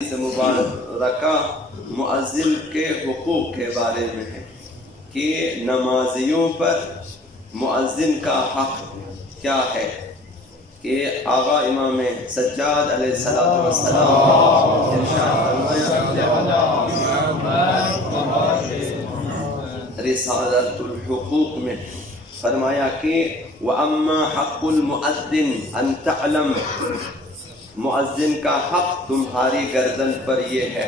سے مبارکہ مؤذن کے حقوق کے بارے میں ہے کہ نمازیوں پر مؤذن کا حق کیا ہے کہ آغا امام سجاد علیہ السلام رسالۃ الحقوق میں فرمایا کہ وَأَمَّا حَقُّ الْمُؤَذِّنِ أَن تَعْلَمْ، مؤذن کا حق تمہاری گردن پر یہ ہے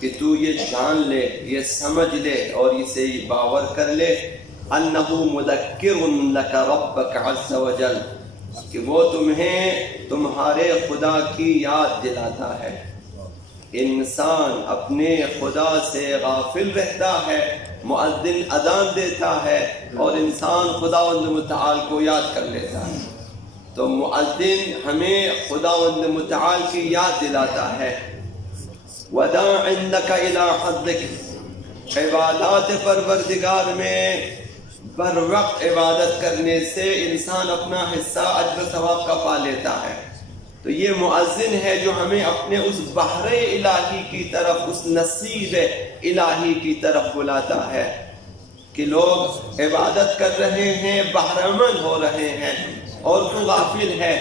کہ تو یہ جان لے، یہ سمجھ لے اور اسے باور کر لے انہو مذکر لک ربک عز وجل، کہ وہ تمہیں تمہارے خدا کی یاد دلاتا ہے۔ انسان اپنے خدا سے غافل رہتا ہے، مؤذن اذان دیتا ہے اور انسان خداوند متعال کو یاد کر لیتا ہے۔ تو مؤذن ہمیں خداوند متعال کی یاد دلاتا ہے۔ وَدَاعٍ لَكَ إِلَىٰ حَدِّكَ، عبادات پروردگار میں بر وقت عبادت کرنے سے انسان اپنا حصہ اجر و ثواب کا پا لیتا ہے۔ تو یہ مؤذن ہے جو ہمیں اپنے اس بحر الہی کی طرف، اس نصیب الہی کی طرف بلاتا ہے کہ لوگ عبادت کر رہے ہیں، بہرمند ہو رہے ہیں اور تو غافل ہے،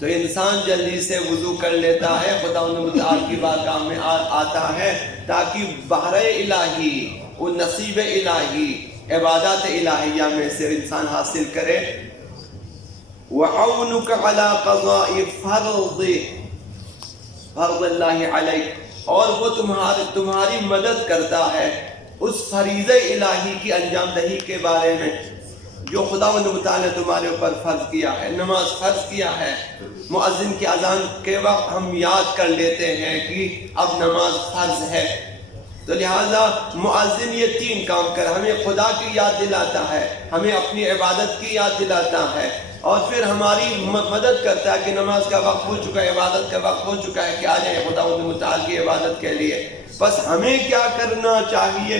تو انسان جلدی سے وضو کر لیتا ہے، خداوند متعال کی بارگاہ میں آتا ہے تاکہ بحر الہی، وہ نصیب الہی، عبادات الہیہ میں سے انسان حاصل کرے۔ وَعَوْنُكَ عَلَىٰ قَضَاءِ فَرْضِ اللَّهِ عَلَيْكَ، اور وہ تمہاری مدد کرتا ہے اس فریضہ الہی کی انجام دہی کے بارے میں جو خداوند متعال نے تمہارے اوپر فرض کیا ہے۔ نماز فرض کیا ہے، مؤذن کی اذان کے وقت ہم یاد کر لیتے ہیں کہ اب نماز فرض ہے، تو لہٰذا مؤذن یہ تین کام کر، ہمیں خدا کی یاد دلاتا ہے، ہمیں اپنی عبادت کی یاد دلاتا ہے اور پھر ہماری مدد کرتا ہے کہ نماز کا وقت ہو چکا ہے، عبادت کا وقت ہو چکا ہے کہ آ جائیں خداوند متعال کی عبادت کے لیے۔ بس ہمیں کیا کرنا چاہیے؟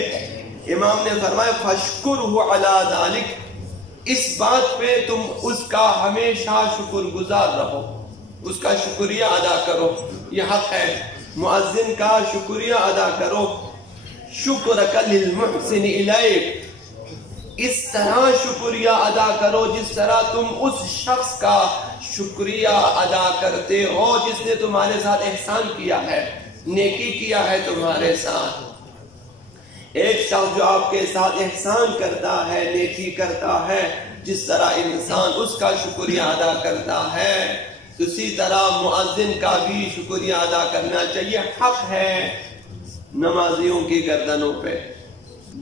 امام نے فرمایا فَاشْكُرْهُ عَلَىٰ ذَلِكَ، اس بات پہ تم اس کا ہمیشہ شکر گزار رہو، اس کا شکریہ ادا کرو، یہ حق ہے مؤذن کا، شکریہ ادا کرو۔ شُكْرَكَ لِلْمُحْسِنِ إِلَيْكَ، اس طرح شکریہ ادا کرو جس طرح تم اس شخص کا شکریہ ادا کرتے ہو جس نے تمہارے ساتھ احسان کیا ہے، نیکی کیا ہے تمہارے ساتھ۔ ایک شخص جو آپ کے ساتھ احسان کرتا ہے، نیکی کرتا ہے، جس طرح انسان اس کا شکریہ ادا کرتا ہے، اسی طرح مؤذن کا بھی شکریہ ادا کرنا چاہیے، حق ہے نمازیوں کی گردنوں پہ۔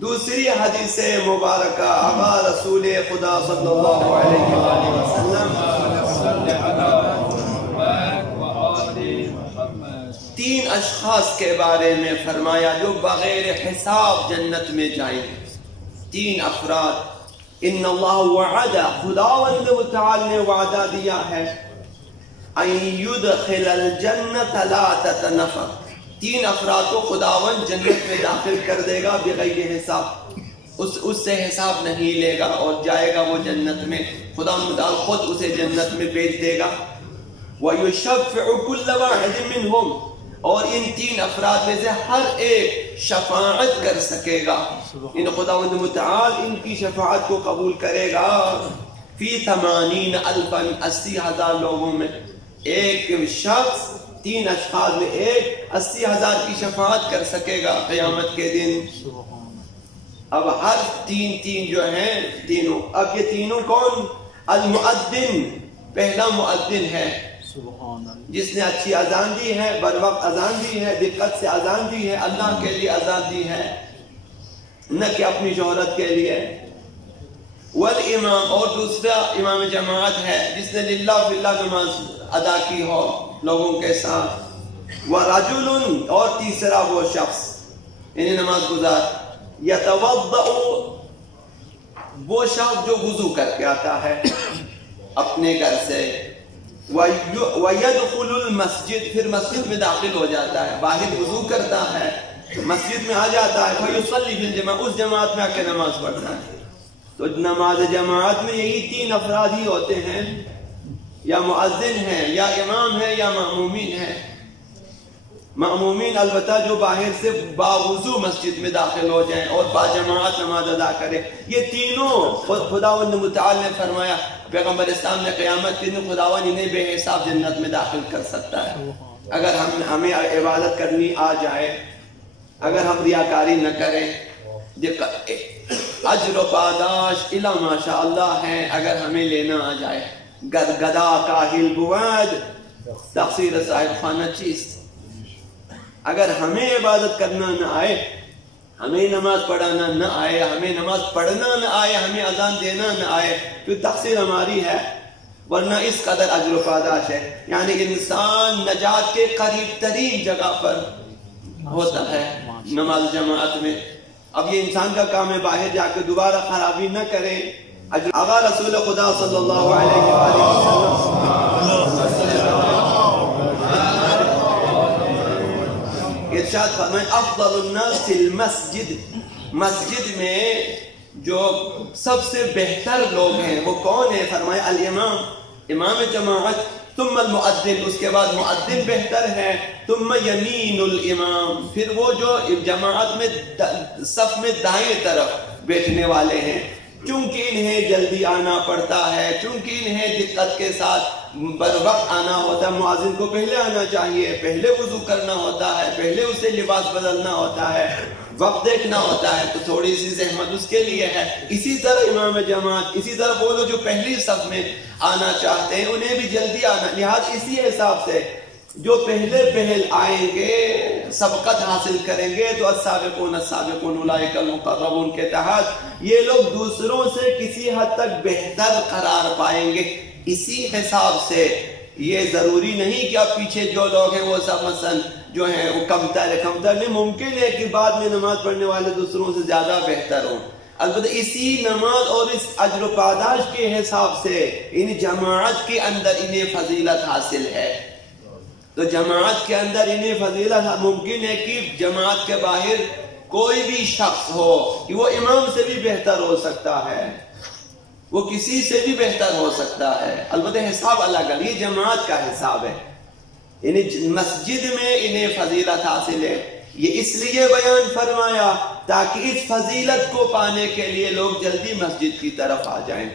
دوسری حدیث مبارکہ آقا رسول خدا صلی اللہ علیہ وآلہ وسلم تین اشخاص کے بارے میں فرمایا جو بغیر حساب جنت میں جائیں گے۔ تین افراد، ان اللہ وعد، خداوند متعال نے وعدہ دیا ہے، ان يدخل الجنت لا تتنفر، تین افراد کو خداوند جنت میں داخل کر دے گا بغیر حساب، اس سے حساب نہیں لے گا اور جائے گا وہ جنت میں، خداوند متعال خود اسے جنت میں بھیج دے گا۔ وَيُشَفِّعُ كُلَّ وَاحِدٍ مِّنْهُمْ، اور ان تین افراد میں سے ہر ایک شفاعت کر سکے گا، ان خداوند متعال ان کی شفاعت کو قبول کرے گا۔ فی 80,000، 80,000 لوگوں میں ایک شخص، تین اشخاص میں ایک 80,000 کی شفاعت کر سکے گا قیامت کے دن۔ اب ہر تین جو ہیں تینوں، اب یہ تینوں کون؟ المؤذن، پہلا مؤذن ہے جس نے اچھی اذان دی ہے، بر وقت اذان دی ہے، دقت سے اذان دی ہے، اللہ کے لیے اذان دی ہے، نہ کہ اپنی شہرت کے لیے۔ والامام، اور دوسرا امام جماعت ہے جس نے للہ فی اللہ نماز ادا کی ہو لوگوں کے ساتھ۔ ورجل، اور تیسرا وہ شخص یعنی نماز گزار، یتوضأ، وہ شخص جو وضو کر کے آتا ہے اپنے گھر سے، وَيَدْخُلُ الْمَسْجِدِ، پھر مسجد میں داخل ہو جاتا ہے، باہر وضو کرتا ہے، مسجد میں آ جاتا ہے، فَيُصَلِّ فِي الْجَمَاعَةِ، اس جماعت میں آ کے نماز پڑھتا ہے۔ تو نماز جماعت میں یہی تین افراد ہی ہوتے ہیں، یا مؤذن ہے، یا امام ہے، یا مأمومین ہے۔ مأمومین البتہ جو باہر سے باوضو مسجد میں داخل ہو جائیں اور باجماعت نماز ادا کریں، یہ تینوں خداوند متعال نے فرمایا، پیغمبر اسلام نے قیامت کے دن خداوند انہیں بے حساب جنت میں داخل کر سکتا ہے اگر ہمیں عبادت کرنی آ جائے، اگر ہم ریاکاری نہ کریں۔ اجر و پاداش الا ماشاء اللہ ہے اگر ہمیں لینا آ جائے۔ گدا کاہل بود تقصیر صاحب خانہ چیست، اگر ہمیں عبادت کرنا نہ آئے، ہمیں نماز پڑھانا نہ آئے، ہمیں نماز پڑھنا نہ آئے، ہمیں اذان دینا نہ آئے، تو تقصیر ہماری ہے، ورنہ اس قدر اجر و پاداش ہے۔ یعنی انسان نجات کے قریب ترین جگہ پر ہوتا ہے نماز جماعت میں۔ اب یہ انسان کا کام ہے باہر جا کے دوبارہ خرابی نہ کرے۔ آقا رسول خدا صلی اللہ علیہ وسلم ارشاد فرمائے افضل الناس فی المسجد، مسجد میں جو سب سے بہتر لوگ ہیں وہ کون ہیں؟ فرمائے الامام، امام جماعت، ثم المؤذن، اس کے بعد مؤذن بہتر ہے، ثم یمین الامام، پھر وہ جو جماعت میں صف میں دائیں طرف بیٹھنے والے ہیں، چونکہ انہیں جلدی آنا پڑتا ہے، چونکہ انہیں دقت کے ساتھ بر وقت آنا ہوتا ہے، مؤذن کو پہلے آنا چاہیے، پہلے وضو کرنا ہوتا ہے، پہلے اسے لباس بدلنا ہوتا ہے، وقت دیکھنا ہوتا ہے، تو تھوڑی سی زحمت اس کے لیے ہے۔ اسی طرح امام جماعت، اسی طرح وہ لوگ جو پہلی صف میں آنا چاہتے ہیں انہیں بھی جلدی آنا، لہٰذا اسی حساب سے جو پہل آئیں گے سبقت حاصل کریں گے تو السابقون السابقون اولئک المقربون کے تحت یہ لوگ دوسروں سے کسی حد تک بہتر قرار پائیں گے۔ اسی حساب سے یہ ضروری نہیں کہ اب پیچھے جو لوگ ہیں وہ سب مثلا جو ہیں وہ کمتر نہیں، ممکن ہے کہ بعد میں نماز پڑھنے والے دوسروں سے زیادہ بہتر ہوں، البتہ اسی نماز اور اس اجر و پاداش کے حساب سے ان جماعت کے اندر انہیں فضیلت حاصل ہے۔ تو جماعت کے اندر انہیں فضیلت ممکن ہے کہ جماعت کے باہر کوئی بھی شخص ہو کہ وہ امام سے بھی بہتر ہو سکتا ہے، وہ کسی سے بھی بہتر ہو سکتا ہے، البتہ حساب الگ ہے، یہ جماعت کا حساب ہے۔ انہیں مسجد میں انہیں فضیلت حاصل ہے، یہ اس لیے بیان فرمایا تاکہ اس فضیلت کو پانے کے لیے لوگ جلدی مسجد کی طرف آ جائیں۔